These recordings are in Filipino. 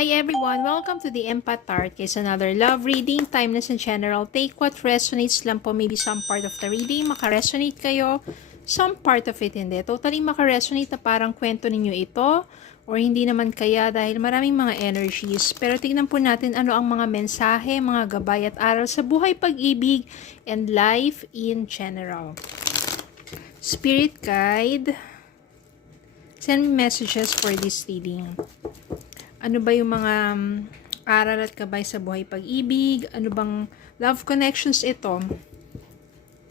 Hi everyone! Welcome to the Empath Tart. Case another love reading, timeless and general. Take what resonates lang po. Maybe some part of the reading, makaresonate kayo. Some part of it hindi. Totally makaresonate na parang kwento ninyo ito. Or hindi naman kaya dahil maraming mga energies. Pero tignan po natin ano ang mga mensahe, mga gabay at aral sa buhay, pag-ibig, and life in general. Spirit guide. Send me messages for this reading. Ano ba yung mga um, aral at gabay sa buhay pag-ibig? Ano bang love connections ito?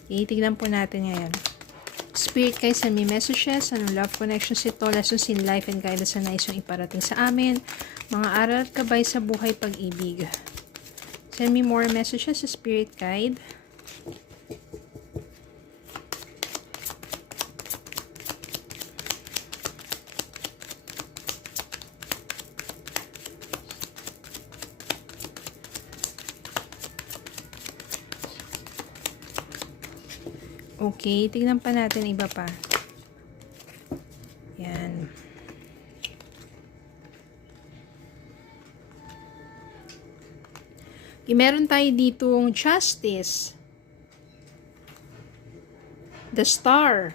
Okay, tignan po natin ngayon. Spirit guide, send me messages. Ano love connections ito? Lessons in life and guidance na nais yung iparating sa amin. Mga aral at gabay sa buhay pag-ibig. Send me more messages sa Spirit Guide. Okay, tignan pa natin iba pa. Yan. Okay, meron tayo ditong justice. The star.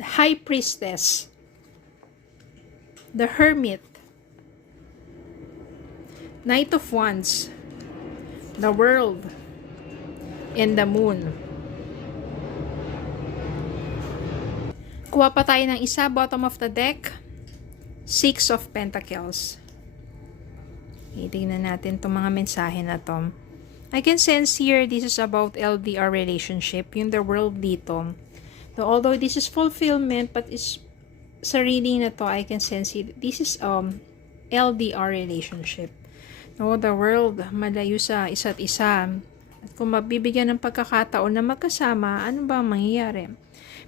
The high priestess. The hermit. Knight of Wands. The world and the moon. Kuha pa tayo ng isa, bottom of the deck. Six of Pentacles. Itignan natin itong mga mensahe na to. I can sense here this is about LDR relationship, yung the world dito. So, although this is fulfillment, but is sa reading na to, I can sense it. This is um LDR relationship. No, the world, malayo sa isa't isa. At kung mabibigyan ng pagkakataon na magkasama, ano ba ang mangyayari?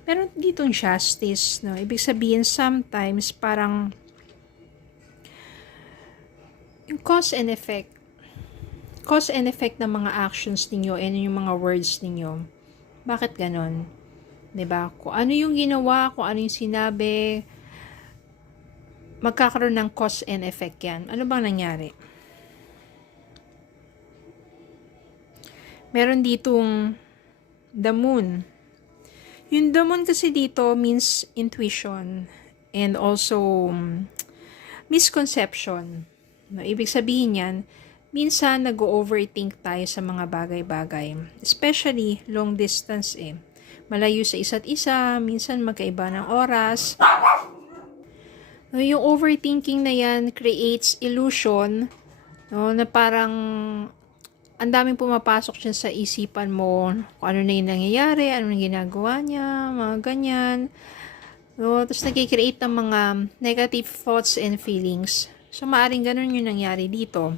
Meron ditong justice, no? Ibig sabihin, sometimes, parang yung cause and effect. Cause and effect ng mga actions ninyo and yung mga words ninyo. Bakit ganon? ba? Kung ano yung ginawa, kung ano yung sinabi, magkakaroon ng cause and effect yan. Ano bang nangyari? Meron ditong the moon. Yung the moon kasi dito means intuition and also um, misconception. No, ibig sabihin yan, minsan nag-overthink tayo sa mga bagay-bagay. Especially long distance eh. Malayo sa isa't isa, minsan magkaiba ng oras. No, yung overthinking na yan creates illusion no, na parang ang daming pumapasok dyan sa isipan mo kung ano na yung nangyayari, ano na ginagawa niya, mga ganyan. So, tapos nagkikreate ng mga negative thoughts and feelings. So, maaring ganun yung nangyari dito.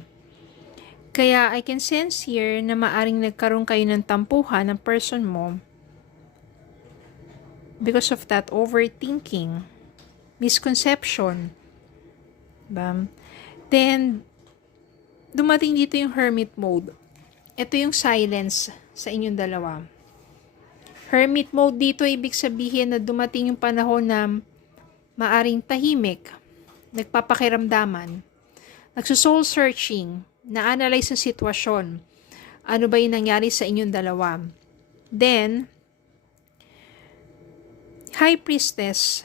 Kaya, I can sense here na maaring nagkaroon kayo ng tampuhan ng person mo because of that overthinking, misconception. Diba? Then, dumating dito yung hermit mode ito yung silence sa inyong dalawa. Hermit mode dito, ibig sabihin na dumating yung panahon na maaring tahimik, nagpapakiramdaman, nagsusoul searching, na-analyze ang sitwasyon, ano ba yung nangyari sa inyong dalawa. Then, High Priestess,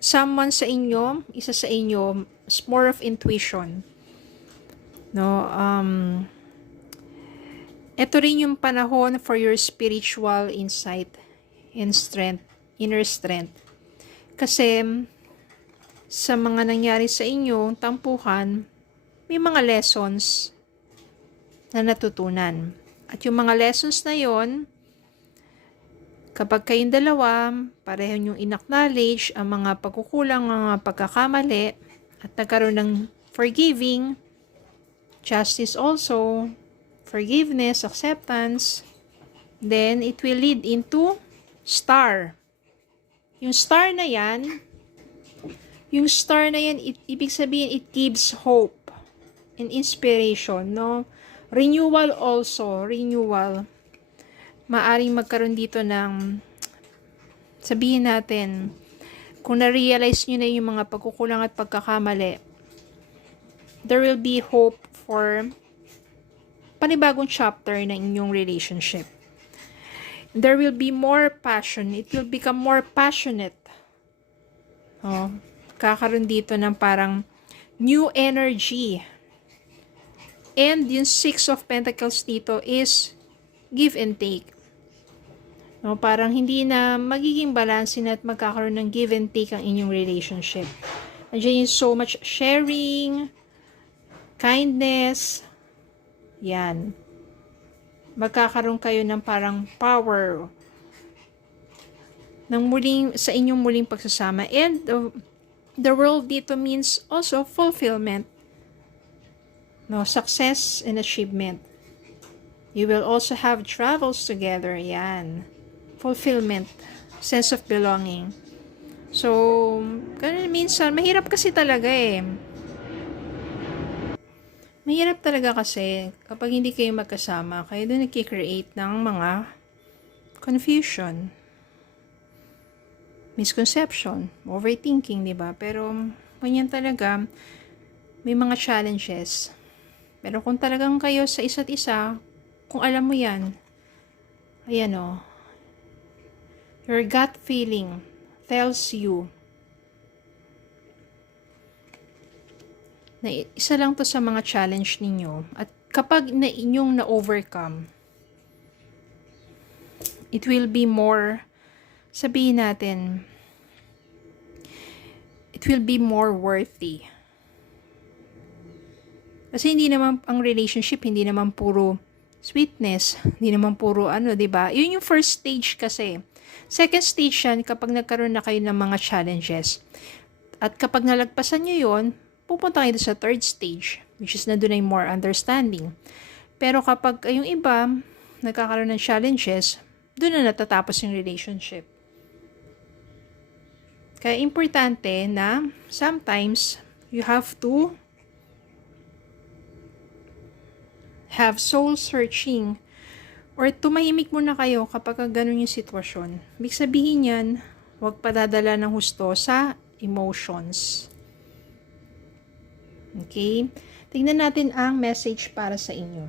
someone sa inyo, isa sa inyo, is more of intuition. No, um, ito rin yung panahon for your spiritual insight and strength, inner strength. Kasi sa mga nangyari sa inyo, tampuhan, may mga lessons na natutunan. At yung mga lessons na yon, kapag kayong dalawa, pareho yung inacknowledge ang mga pagkukulang, ang mga pagkakamali, at nagkaroon ng forgiving, justice also, forgiveness, acceptance, then it will lead into star. Yung star na yan, yung star na yan, it, ibig sabihin, it gives hope and inspiration, no? Renewal also, renewal. Maaring magkaroon dito ng, sabihin natin, kung na-realize nyo na yung mga pagkukulang at pagkakamali, there will be hope for panibagong chapter ng inyong relationship. There will be more passion. It will become more passionate. Oh, kakaroon dito ng parang new energy. And yung Six of Pentacles dito is give and take. No, parang hindi na magiging balance na at magkakaroon ng give and take ang inyong relationship. Nandiyan yung so much sharing, kindness, yan. Magkakaroon kayo ng parang power ng muling, sa inyong muling pagsasama. And uh, the world dito means also fulfillment. No, success and achievement. You will also have travels together. Yan. Fulfillment. Sense of belonging. So, ganun minsan, mahirap kasi talaga eh. Mahirap talaga kasi kapag hindi kayo magkasama, kayo doon nagkikreate ng mga confusion, misconception, overthinking, di ba? Pero, ganyan talaga, may mga challenges. Pero kung talagang kayo sa isa't isa, kung alam mo yan, ayan o, your gut feeling tells you na isa lang to sa mga challenge ninyo. At kapag na inyong na-overcome it will be more sabihin natin it will be more worthy. Kasi hindi naman ang relationship hindi naman puro sweetness hindi naman puro ano 'di ba? Yun yung first stage kasi. Second stage yan kapag nagkaroon na kayo ng mga challenges. At kapag nalagpasan nyo yon pupunta kayo sa third stage, which is na doon ay more understanding. Pero kapag yung iba, nagkakaroon ng challenges, doon na natatapos yung relationship. Kaya importante na sometimes you have to have soul searching or tumahimik muna kayo kapag ganun yung sitwasyon. Big sabihin yan, huwag padadala ng husto sa emotions. Okay? Tingnan natin ang message para sa inyo.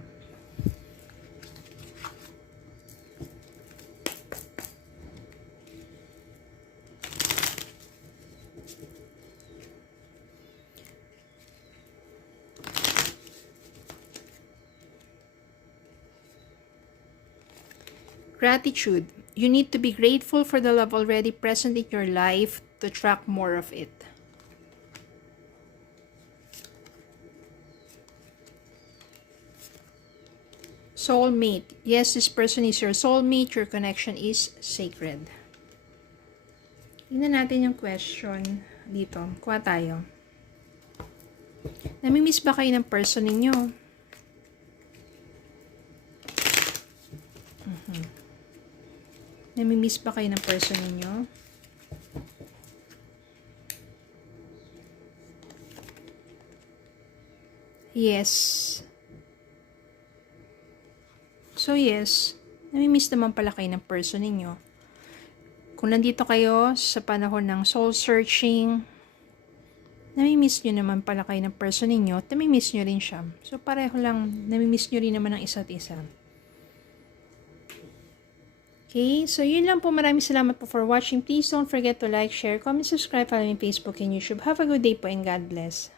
Gratitude. You need to be grateful for the love already present in your life to track more of it. Soulmate. Yes, this person is your soulmate. Your connection is sacred. Tingnan natin yung question dito. Kuha tayo. Namimiss ba kayo ng person ninyo? Mhm. Namimiss ba kayo ng person ninyo? Yes. So yes, namimiss naman pala kayo ng person ninyo. Kung nandito kayo sa panahon ng soul searching, namimiss nyo naman pala kayo ng person ninyo, namimiss nyo rin siya. So pareho lang, namimiss nyo rin naman ang isa't isa. Okay, so yun lang po. Maraming salamat po for watching. Please don't forget to like, share, comment, subscribe, follow me Facebook and YouTube. Have a good day po and God bless.